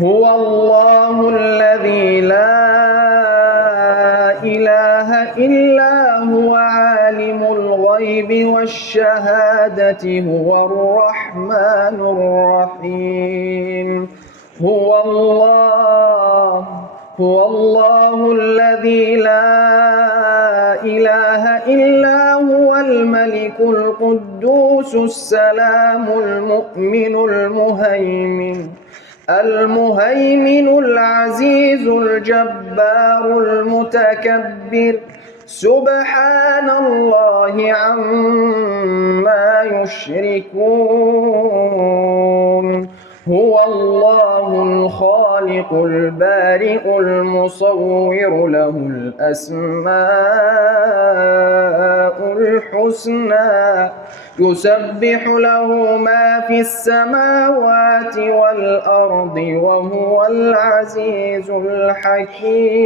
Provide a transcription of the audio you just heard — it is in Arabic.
هو الله الذي لا إله إلا هو عالم الغيب والشهادة هو الرحمن الرحيم. هو الله الذي لا إله إلا هو الملك القدوس السلام المؤمن المهيمن العزيز الجبار المتكبر سبحان الله عما يشركون. هو الله الخالق البارئ المصور له الأسماء الحسنى يسبح له ما في السماوات والأرض وهو العزيز الحكيم.